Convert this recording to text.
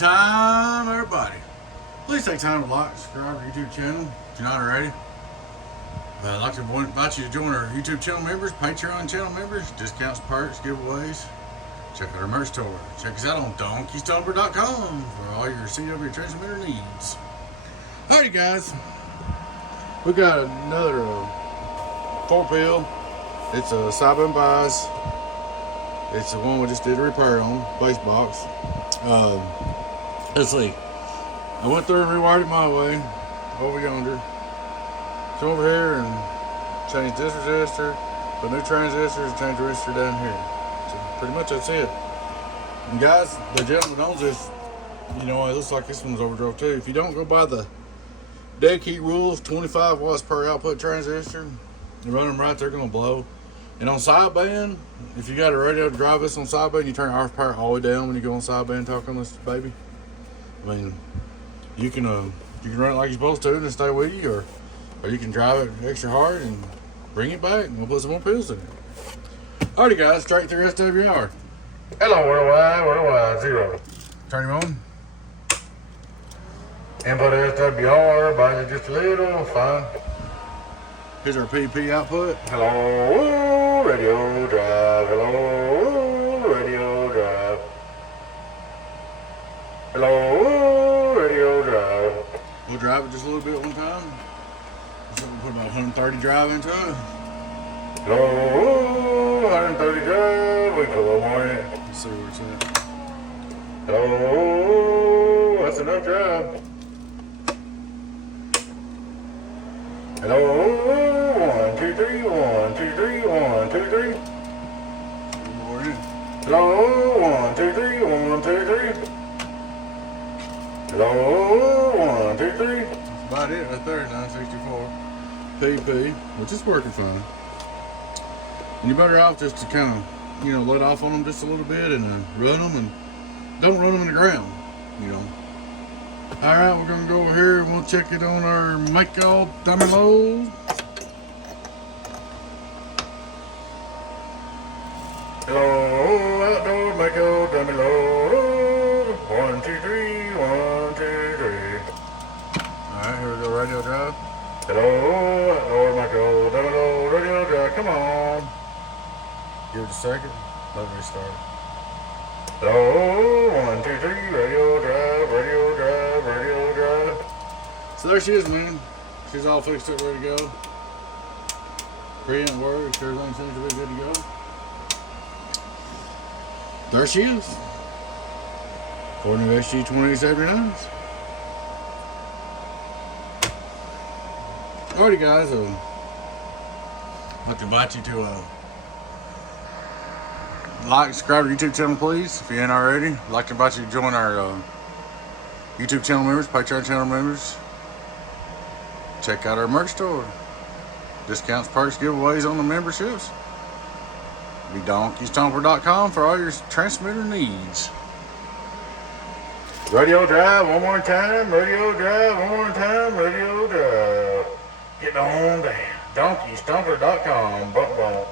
time, everybody. Please take time to like, subscribe to our YouTube channel if you're not already. I'd like to invite you to join our YouTube channel members, Patreon channel members, discounts, perks, giveaways. Check out our merch store. Check us out on donkeystomperproducts for all your CW transmitter needs. Alrighty, guys. We got another 4-pill. It's a Stomper buys. It's the one we just did a repair on, base box. Let's see. I went through and rewired it my way, over yonder. Come over here and change this resistor, put new transistors, and change the resistor down here. So pretty much that's it. And guys, the gentleman that owns this, you know, it looks like this one's overdrove too. If you don't go by the dead key rules, 25 watts per output transistor, you run them right, they're gonna blow. And on sideband, if you got a radio to drive this on sideband, you turn RF power all the way down when you go on sideband talk on this baby. I mean, you can run it like you're supposed to and stay with you, or you can drive it extra hard and bring it back, and we'll put some more pills in it. Alrighty, guys, straight through SWR. Hello, worldwide, 0. Turn him on. Input SWR, bind it just a little, fine. Here's our PP output. Hello, radio drive. Hello, radio drive. Hello, radio drive. We'll drive it just a little bit one time. So we'll put about 130 drive into it. Hello, 130 drive. We put a little more in it. Let's see where it's at. Hello, that's enough drive. Hello, 1, 2, 3, 1, 2, 3, 1, 2, 3. More in. Hello, 1, 2, 3, 1, 2, 3. Hello, 1, 2, 3. That's about it right there, 964 PP, which is working fine. And you're better off just to kind of, you know, let off on them just a little bit and run them, and don't run them in the ground, you know. Alright, we're going to go over here and we'll check it on our make all dummy load. Hello, outdoor make all dummy load. 1, 2, 3, 1, 2, 3. Alright, here we go, radio drive. Hello, outdoor make all dummy load, radio drive, come on. Give it a second, let me restart. Hello, 1, 2, 3, radio drive, radio drive, radio drive. So there she is, man. She's all fixed up, ready to go. Preamp works, everything seems to be good to go. There she is. 4 new SG 2879s. Alrighty, guys. I'd like to invite you to like, subscribe to our YouTube channel, please, if you ain't already. I'd like to invite you to join our YouTube channel members, Patreon channel members. Check out our merch store. Discounts, perks, giveaways on the memberships. Be donkeystomperproducts for all your transmitter needs. Radio drive one more time, radio drive one more time, radio drive. Get on down. donkeystomperproducts. Bump, bump.